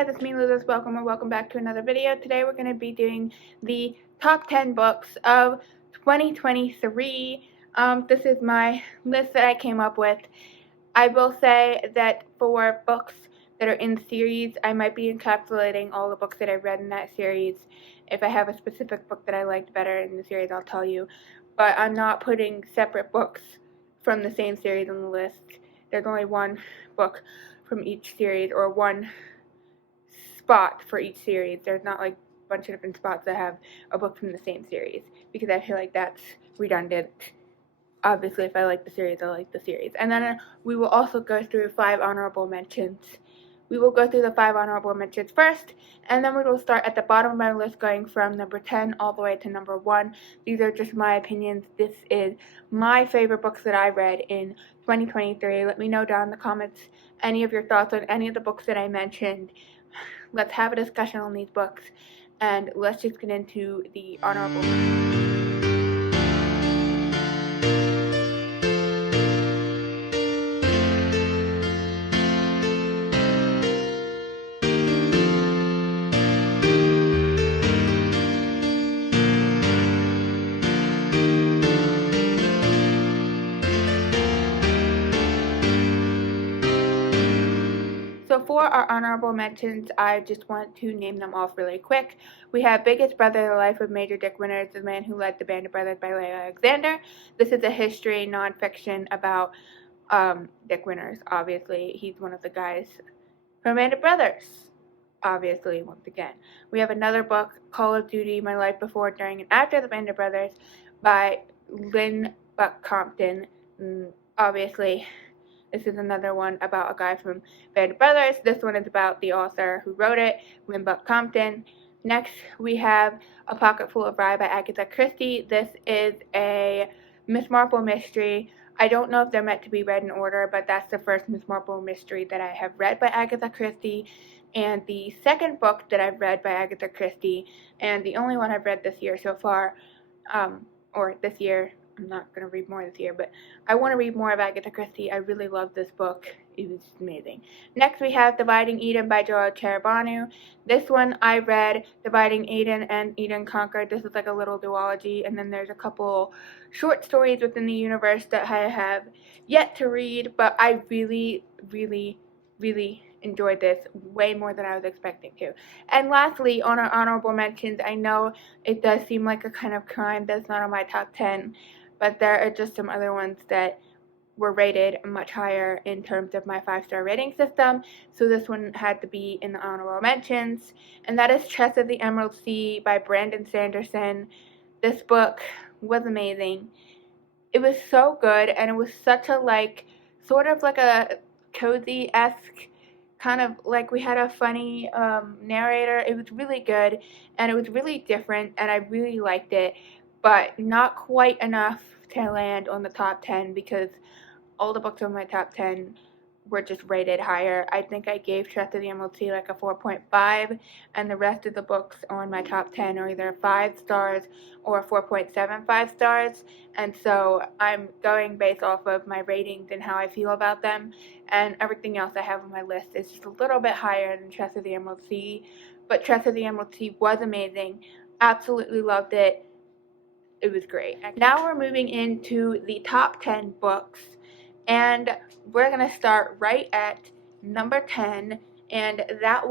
guys, it's me, Elisabeth. Welcome back to another video. Today we're going to be doing the top 10 books of 2023. This is my list that I came up with. I will say that for books that are in the series, I might be encapsulating all the books that I read in that series. If I have a specific book that I liked better in the series, I'll tell you. But I'm not putting separate books from the same series on the list. There's only one book from each series, or one spot for each series. There's not like a bunch of different spots that have a book from the same series, because I feel like that's redundant. Obviously, if I like the series, I like the series. And then we will also go through 5 honorable mentions. We will go through the 5 honorable mentions first, and then we will start at the bottom of my list, going from number 10 all the way to number 1. These are just my opinions. This is my favorite books that I read in 2023. Let me know down in the comments any of your thoughts on any of the books that I mentioned. Let's have a discussion on these books, and let's just get into the honorable mentions. So for our honorable mentions, I just want to name them off really quick. We have Biggest Brother, The Life of Major Dick Winters, The Man Who Led the Band of Brothers by Leigh Alexander. This is a history nonfiction about Dick Winters. Obviously, he's one of the guys from Band of Brothers. Obviously, once again. We have another book, Call of Duty, My Life Before, During, and After the Band of Brothers by Lynn Buck Compton. Obviously, this is another one about a guy from Band of Brothers. This one is about the author who wrote it, Lynn Buck Compton. Next, we have A Pocket Full of Rye by Agatha Christie. This is a Miss Marple mystery. I don't know if they're meant to be read in order, but that's the first Miss Marple mystery that I have read by Agatha Christie, and the second book that I've read by Agatha Christie, and the only one I've read this year so far, or this year. I'm not going to read more this year, but I want to read more of Agatha Christie. I really love this book. It was amazing. Next, we have Dividing Eden by Joel Cherubanu. This one I read, Dividing Eden and Eden Conquered. This is like a little duology, and then there's a couple short stories within the universe that I have yet to read, but I really enjoyed this way more than I was expecting to. And lastly, on our honorable mentions, I know it does seem like a kind of crime that's not on my top 10, but there are just some other ones that were rated much higher in terms of my 5-star rating system, so this one had to be in the honorable mentions, and that is Chess of the Emerald Sea by Brandon Sanderson. This book was amazing. It was so good, and it was such a sort of like a cozy-esque, kind of like we had a funny narrator. It was really good, and it was really different, and I really liked it, but not quite enough to land on the top 10, because all the books on my top 10 were just rated higher. I think I gave Chess of the Emerald Sea like a 4.5, and the rest of the books on my top 10 are either 5 stars or 4.75 stars, and so I'm going based off of my ratings and how I feel about them, and everything else I have on my list is just a little bit higher than Chess of the Emerald Sea, but Chess of the Emerald Sea was amazing. Absolutely loved it. It was great. Now we're moving into the top 10 books, and we're going to start right at number 10, and that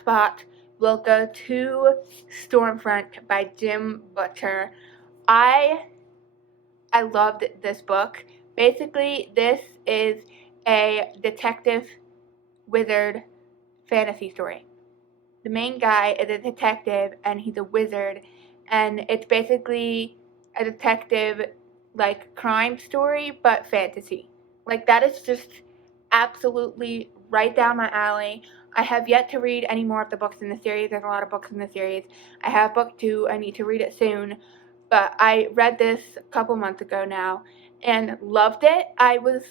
spot will go to Stormfront by Jim Butcher. I loved this book. Basically, this is a detective wizard fantasy story. The main guy is a detective, and he's a wizard, and it's basically a detective crime story, but fantasy. That is just absolutely right down my alley. I have yet to read any more of the books in the series. There's a lot of books in the series. I have book 2. I need to read it soon, but I read this a couple months ago now and loved it. I was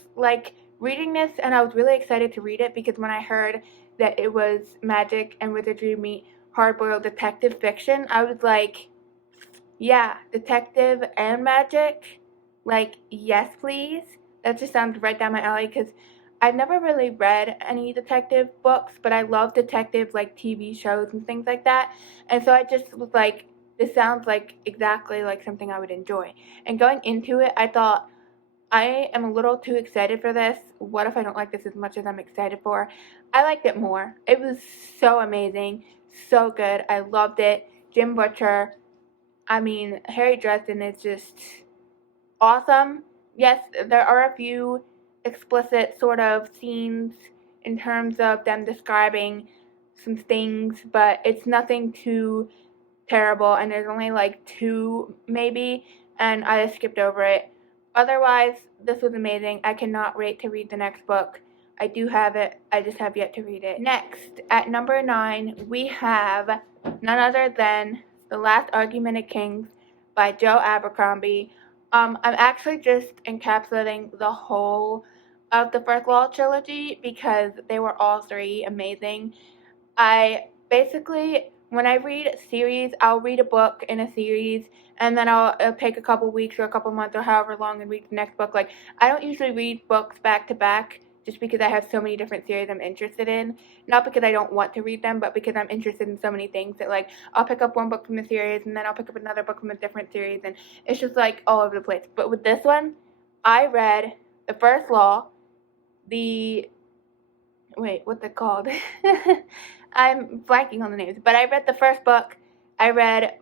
reading this, and I was really excited to read it, because when I heard that it was magic and wizardry meet hard-boiled detective fiction, I was like, yeah, detective and magic, yes please. That just sounds right down my alley, because I've never really read any detective books, but I love detective like TV shows and things like that. And so I just was like, this sounds like exactly like something I would enjoy. And going into it, I thought I am a little too excited for this. What if I don't like this as much as I'm excited for? I liked it more. It was so amazing, so good. I loved it. Jim Butcher, I mean, Harry Dresden is just awesome. Yes, there are a few explicit sort of scenes in terms of them describing some things, but it's nothing too terrible, and there's only like two maybe, and I just skipped over it. Otherwise, this was amazing. I cannot wait to read the next book. I do have it, I just have yet to read it. Next, at number 9, we have none other than The Last Argument of Kings by Joe Abercrombie. I'm actually just encapsulating the whole of the First Law trilogy because they were all three amazing. I basically, when I read series, I'll read a book in a series, and then it'll take a couple weeks or a couple months or however long and read the next book. Like, I don't usually read books back to back just because I have so many different series I'm interested in. Not because I don't want to read them, but because I'm interested in so many things that, like, I'll pick up one book from the series, and then I'll pick up another book from a different series, and it's just, like, all over the place. But with this one, I read The First Law, the wait, what's it called? I'm blanking on the names, but I read the first book. I read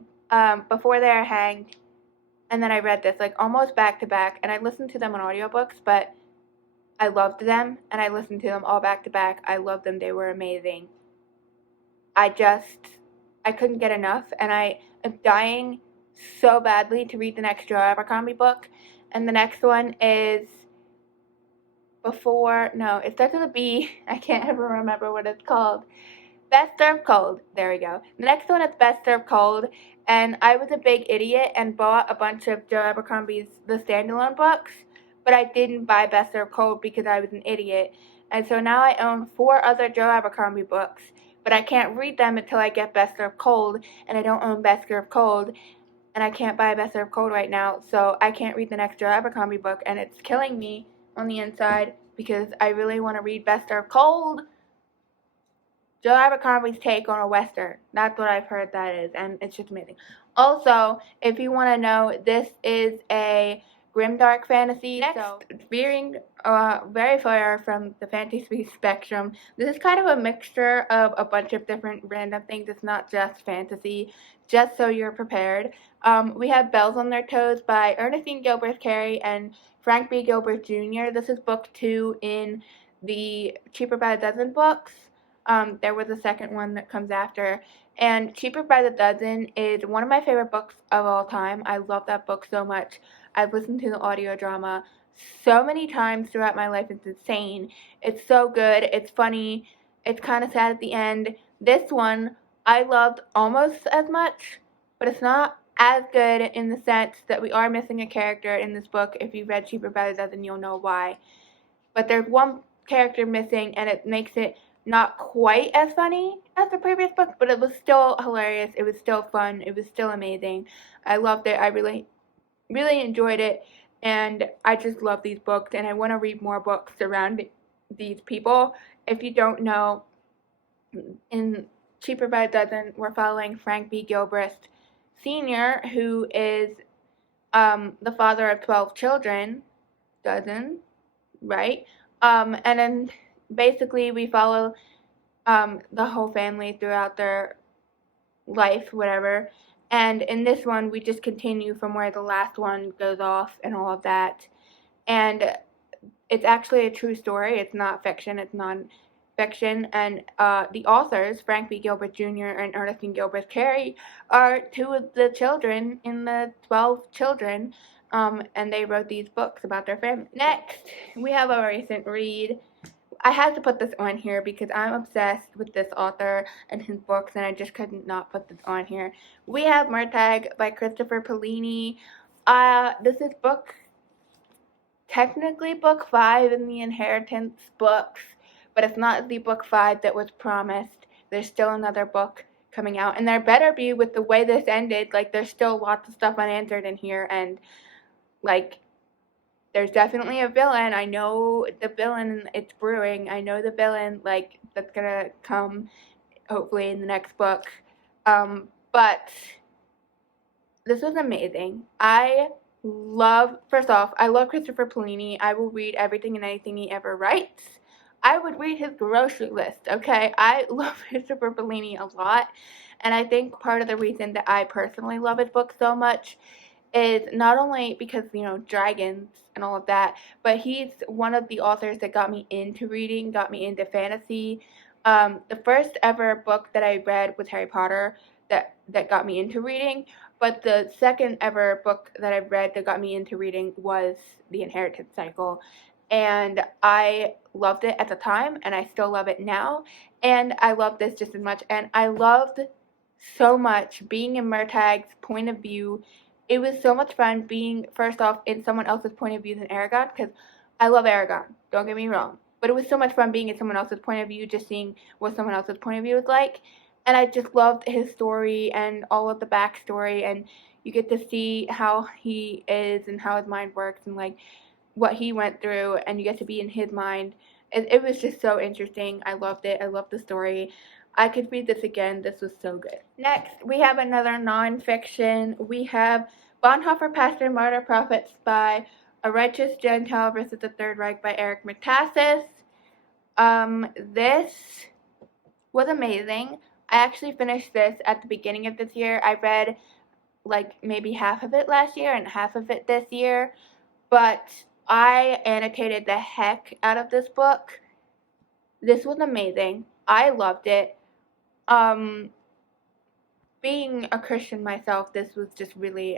Before They Are Hanged, and then I read this like almost back to back, and I listened to them on audiobooks, but I loved them, and I listened to them all back to back. I loved them. They were amazing. I couldn't get enough, and I am dying so badly to read the next Joe Abercrombie book, and the next one is it starts with a B. I can't ever remember what it's called. Best Served Cold. There we go. The next one is Best Served Cold, and I was a big idiot and bought a bunch of Joe Abercrombie's The Standalone books, but I didn't buy Best Served Cold because I was an idiot. And so now I own 4 other Joe Abercrombie books, but I can't read them until I get Best Served Cold, and I don't own Best Served Cold, and I can't buy Best Served Cold right now, so I can't read the next Joe Abercrombie book, and it's killing me on the inside because I really want to read Best Served Cold. Joe Abercrombie's take on a Western. That's what I've heard that is, and it's just amazing. Also, if you want to know, this is a grimdark fantasy. Next, veering very far from the fantasy spectrum, this is kind of a mixture of a bunch of different random things. It's not just fantasy, just so you're prepared. We have Bells on Their Toes by Ernestine Gilbert Carey and Frank B. Gilbert Jr. This is book 2 in the Cheaper by the Dozen books. There was a second one that comes after. And Cheaper by the Dozen is one of my favorite books of all time. I love that book so much. I've listened to the audio drama so many times throughout my life. It's insane. It's so good. It's funny. It's kind of sad at the end. This one I loved almost as much, but it's not as good in the sense that we are missing a character in this book. If you read Cheaper by the Dozen, you'll know why. But there's one character missing, and it makes it not quite as funny as the previous book, but it was still hilarious. It was still fun. It was still amazing. I loved it. I really, really enjoyed it, and I just love these books, and I want to read more books around these people. If you don't know, in Cheaper by a Dozen, we're following Frank B. Gilbreth Sr., who is the father of 12 children. Dozen, right? And then basically we follow the whole family throughout their life, whatever. And in this one, we just continue from where the last one goes off and all of that. And it's actually a true story. It's not fiction. It's non-fiction. And the authors, Frank B. Gilbert Jr. and Ernestine Gilbert Carey, are 2 of the children in the 12 children. And they wrote these books about their family. Next, we have a recent read. I had to put this on here because I'm obsessed with this author and his books, and I just couldn't not put this on here. We have Murtagh by Christopher Paolini. This is technically book 5 in the Inheritance books, but it's not the book 5 that was promised. There's still another book coming out, and there better be with the way this ended. Like, there's still lots of stuff unanswered in here, and like, there's definitely a villain. I know the villain, it's brewing. I know the villain, like, that's gonna come hopefully in the next book. But this was amazing. First off, I love Christopher Polini. I will read everything and anything he ever writes. I would read his grocery list, okay? I love Christopher Polini a lot. And I think part of the reason that I personally love his book so much is not only because, dragons and all of that, but he's one of the authors that got me into reading, got me into fantasy. The first ever book that I read was Harry Potter that got me into reading, but the second ever book that I read that got me into reading was The Inheritance Cycle. And I loved it at the time, and I still love it now. And I love this just as much. And I loved so much being in Murtag's point of view. It was so much fun being, first off, in someone else's point of view than Aragon, because I love Aragon, don't get me wrong. But it was so much fun being in someone else's point of view, just seeing what someone else's point of view is like. And I just loved his story and all of the backstory, and you get to see how he is and how his mind works and, like, what he went through, and you get to be in his mind. It was just so interesting. I loved it. I loved the story. I could read this again. This was so good. Next, we have another nonfiction. We have Bonhoeffer, Pastor, Martyr, Prophet, Spy, A Righteous Gentile versus the Third Reich by Eric Metaxas. This was amazing. I actually finished this at the beginning of this year. I read like maybe half of it last year and half of it this year, but I annotated the heck out of this book. This was amazing. I loved it. Being a Christian myself, this was just really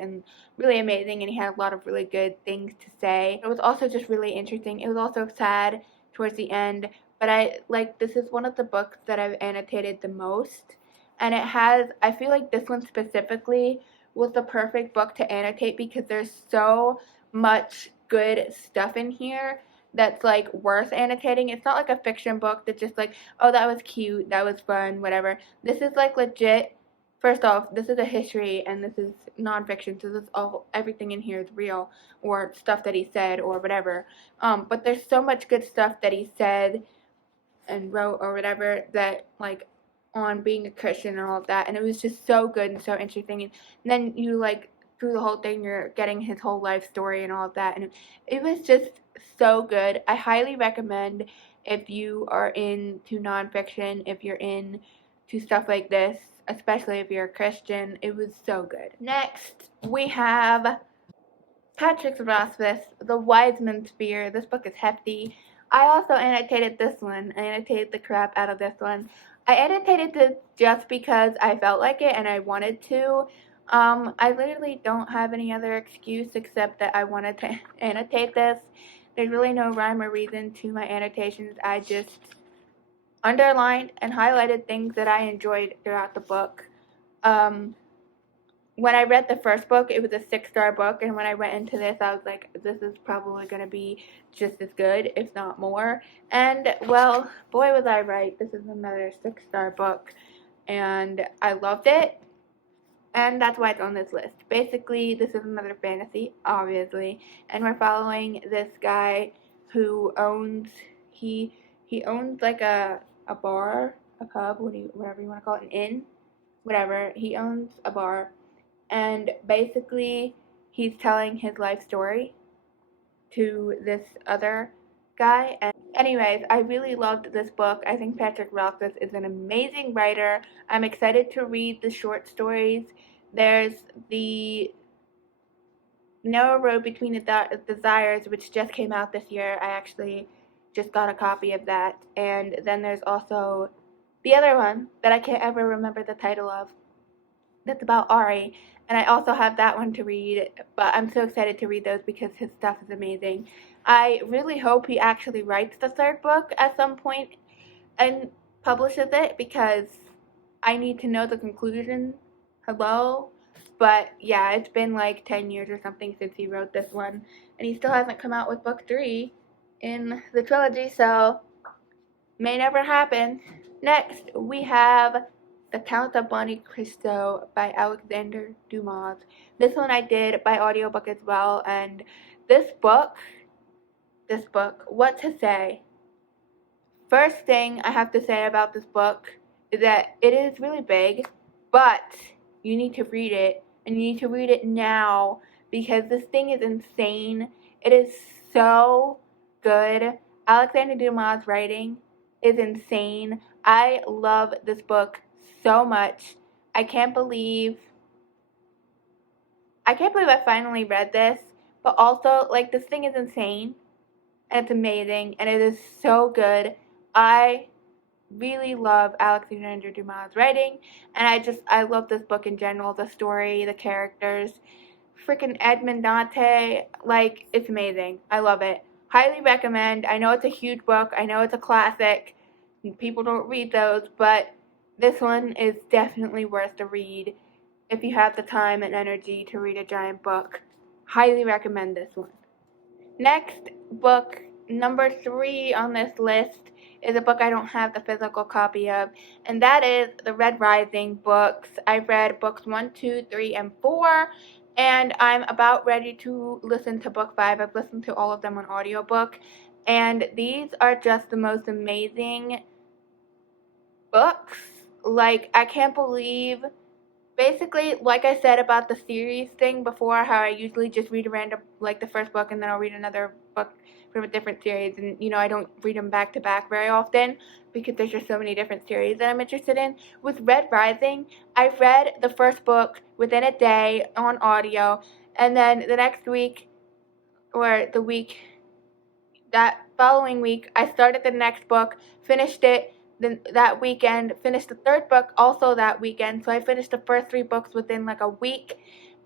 amazing, and he had a lot of really good things to say. It was also just really interesting. It was also sad towards the end, but this is one of the books that I've annotated the most, and I feel like this one specifically was the perfect book to annotate because there's so much good stuff in here that's like worth annotating. It's not like a fiction book that's just like, oh, that was cute, that was fun, whatever. This is like legit. First off, this is a history and this is nonfiction, so everything in here is real or stuff that he said or whatever. But there's so much good stuff that he said and wrote or whatever that, like, on being a Christian and all of that, and it was just so good and so interesting. And then you, like, through the whole thing, you're getting his whole life story and all of that, and it was just so good. I highly recommend if you are into nonfiction, if you're into stuff like this, especially if you're a Christian. It was so good. Next, we have Patrick Rothfuss, The Wise Man's Fear. This book is hefty. I also annotated this one. I annotated the crap out of this one. I annotated this just because I felt like it and I wanted to. I literally don't have any other excuse except that I wanted to annotate this. There's really no rhyme or reason to my annotations. I just underlined and highlighted things that I enjoyed throughout the book. When I read the first book, it was a 6-star book, and when I went into this, I was like, this is probably going to be just as good, if not more. And, well, boy, was I right. This is another 6-star book, and I loved it, and that's why it's on this list. Basically, this is another fantasy, obviously, and we're following this guy who he owns like a bar, a pub, whatever you want to call it, an inn, whatever. He owns a bar. And basically, he's telling his life story to this other guy. And anyways, I really loved this book. I think Patrick Rothfuss is an amazing writer. I'm excited to read the short stories. There's the Narrow Road Between Desires, which just came out this year. I actually just got a copy of that. And then there's also the other one that I can't ever remember the title of. That's about Ari, and I also have that one to read, but I'm so excited to read those because his stuff is amazing. I really hope he actually writes the third book at some point and publishes it because I need to know the conclusion. Hello? But yeah, it's been like 10 years or something since he wrote this one, and he still hasn't come out with book 3 in the trilogy, so may never happen. Next, we have The Count of Monte Cristo by Alexander Dumas. This one I did by audiobook as well, and this book this book, what to say. First thing I have to say about this book is that it is really big, but you need to read it, and you need to read it now because this thing is insane. It is so good. Alexander Dumas' writing is insane. I love this book so much. I can't believe I finally read this, but also like this thing is insane and it's amazing and it is so good. I really love Alexander Dumas' writing, and I love this book in general. The story, the characters, freaking Edmond Dante, like it's amazing. I love it. Highly recommend. I know it's a huge book. I know it's a classic. People don't read those, but this one is definitely worth the read if you have the time and energy to read a giant book. Highly recommend this one. Next book, number 3 on this list, is a book I don't have the physical copy of, and that is the Red Rising books. I've read books 1, 2, 3, and 4, and I'm about ready to listen to book 5. I've listened to all of them on audiobook, and these are just the most amazing books. Like, I can't believe basically, like I said about the series thing before, how I usually just read a random, like the first book, and then I'll read another book from a different series, and I don't read them back to back very often because there's just so many different series that I'm interested in. With Red Rising, I've read the first book within a day on audio, and then the next week, or the week that following week, I started the next book, finished it that weekend, finished the third book also that weekend. So I finished the first 3 books within like a week,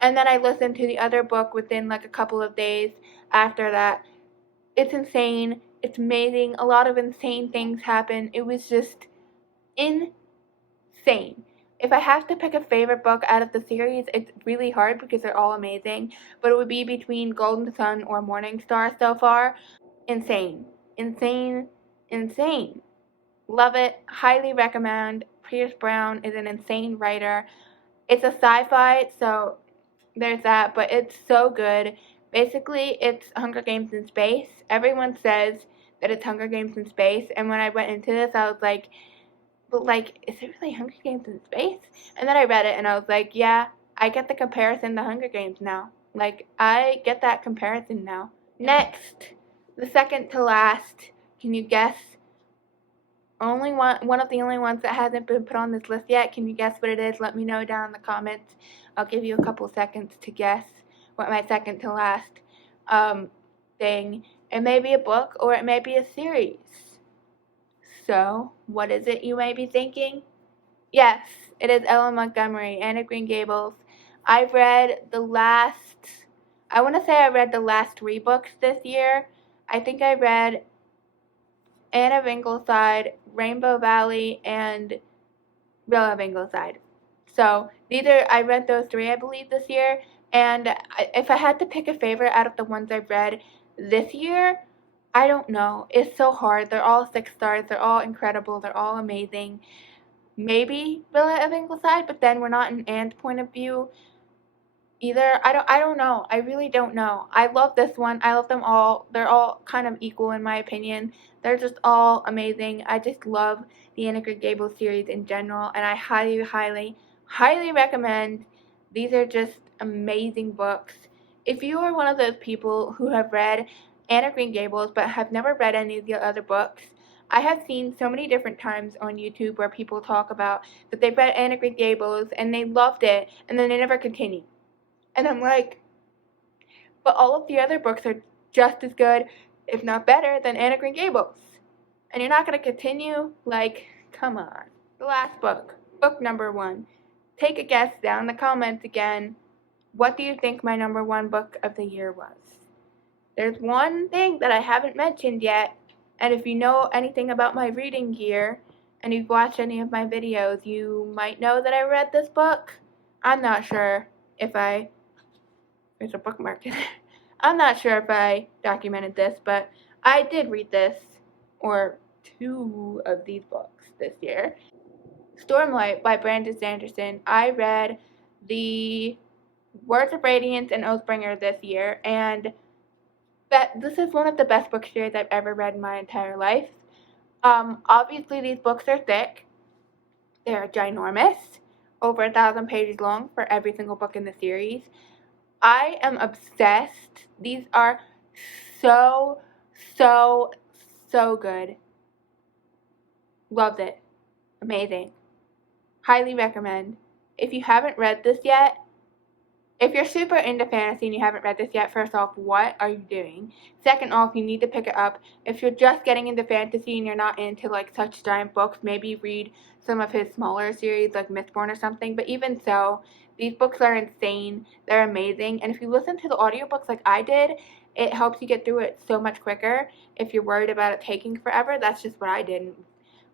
and then I listened to the other book within like a couple of days after that. It's insane. It's amazing. A lot of insane things happen. It was just insane. If I have to pick a favorite book out of the series, it's really hard because they're all amazing, but it would be between Golden Sun or Morning Star so far. Insane. Insane. Insane. Love it. Highly recommend. Pierce Brown is an insane writer. It's a sci-fi, so there's that, but it's so good. Basically, it's Hunger Games in space. Everyone says that it's Hunger Games in space, and when I went into this, I was like, but like, is it really Hunger Games in space? And then I read it, and I was like, yeah, I get the comparison to Hunger Games now. Like, I get that comparison now. Next, the second to last. Can you guess? Only one of the only ones that hasn't been put on this list yet. Can you guess what it is? Let me know down in the comments. I'll give you a couple seconds to guess what my second to last thing. It may be a book or it may be a series. So, what is it you may be thinking? Yes, it is Ellen Montgomery, Anne of Green Gables. I've read I want to say I read the last 3 books this year. I think I read Anne of Ingleside, Rainbow Valley, and Bella of Ingleside. So I read those 3, I believe, this year. And if I had to pick a favorite out of the ones I've read this year, I don't know. It's so hard. They're all 6 stars. They're all incredible. They're all amazing. Maybe Bella of Ingleside, but then we're not in Anne's point of view either. I don't know. I really don't know. I love this one. I love them all. They're all kind of equal in my opinion. They're just all amazing. I just love the Anne of Green Gables series in general, and I highly, highly, highly recommend. These are just amazing books. If you are one of those people who have read Anne of Green Gables but have never read any of the other books, I have seen so many different times on YouTube where people talk about that they've read Anne of Green Gables and they loved it and then they never continued. And I'm like, but all of the other books are just as good, if not better, than Anne of Green Gables. And you're not going to continue? Like, come on. The last book, book number 1. Take a guess down in the comments again. What do you think my number 1 book of the year was? There's one thing that I haven't mentioned yet, and if you know anything about my reading gear, and you've watched any of my videos, you might know that I read this book. I'm not sure if there's a bookmark in it. I'm not sure if I documented this, but I did read this, or 2 of these books this year. Stormlight by Brandon Sanderson. I read the Words of Radiance and Oathbringer this year, and But this is one of the best book series I've ever read in my entire life. Obviously these books are thick. They're ginormous, over 1,000 pages long for every single book in the series. I am obsessed. These are so, so, so good. Loved it. Amazing. Highly recommend. If you haven't read this yet, if you're super into fantasy and you haven't read this yet, first off, what are you doing? Second off, you need to pick it up. If you're just getting into fantasy and you're not into like such giant books, maybe read some of his smaller series like Mistborn or something. But even so, these books are insane. They're amazing. And if you listen to the audiobooks like I did, it helps you get through it so much quicker. If you're worried about it taking forever, that's just what I did.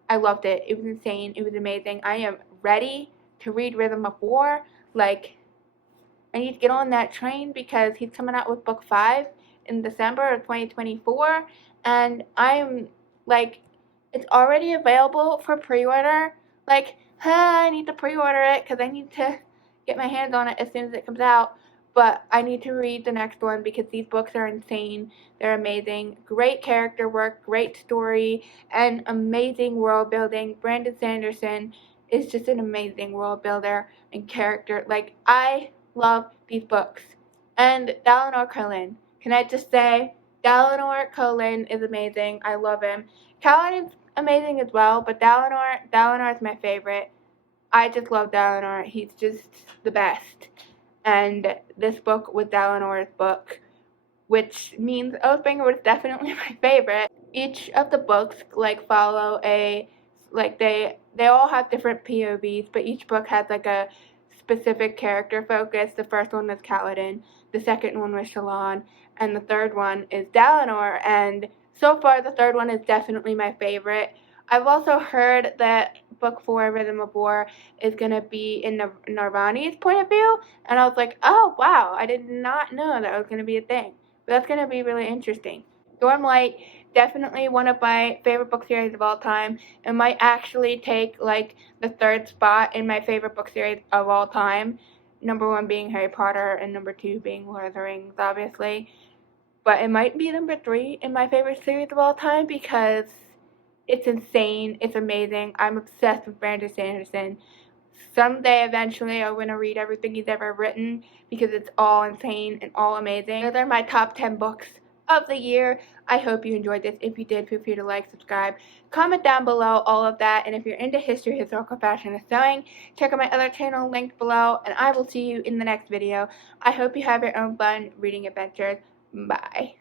I loved it. It was insane. It was amazing. I am ready to read Rhythm of War. Like, I need to get on that train because he's coming out with book 5 in December of 2024, and I'm like, it's already available for pre-order. Like, I need to pre-order it because I need to get my hands on it as soon as it comes out. But I need to read the next one because these books are insane. They're amazing. Great character work, great story, and amazing world building. Brandon Sanderson is just an amazing world builder and character. Like, I love these books. And Dalinar Kholin. Can I just say, Dalinar Kholin is amazing. I love him. Kaladin's amazing as well, but Dalinar is my favorite. I just love Dalinar. He's just the best. And this book was Dalinar's book, which means Oathbringer was definitely my favorite. Each of the books like follow a like they all have different POVs, but each book has like a specific character focus. The first one was Kaladin, the second one was Shallan, and the third one is Dalinar. And so far, the third one is definitely my favorite. I've also heard that book 4, Rhythm of War, is going to be in Narvani's point of view, and I was like, oh wow, I did not know that was going to be a thing. But that's going to be really interesting. Stormlight, definitely one of my favorite book series of all time. It might actually take like the third spot in my favorite book series of all time. Number 1 being Harry Potter and number 2 being Lord of the Rings, obviously. But it might be number 3 in my favorite series of all time because it's insane. It's amazing. I'm obsessed with Brandon Sanderson. Someday, eventually, I want to read everything he's ever written because it's all insane and all amazing. Those are my top 10 books of the year. I hope you enjoyed this. If you did, feel free to like, subscribe, comment down below all of that. And if you're into history, historical fashion, and sewing, check out my other channel linked below. And I will see you in the next video. I hope you have your own fun reading adventures. Bye.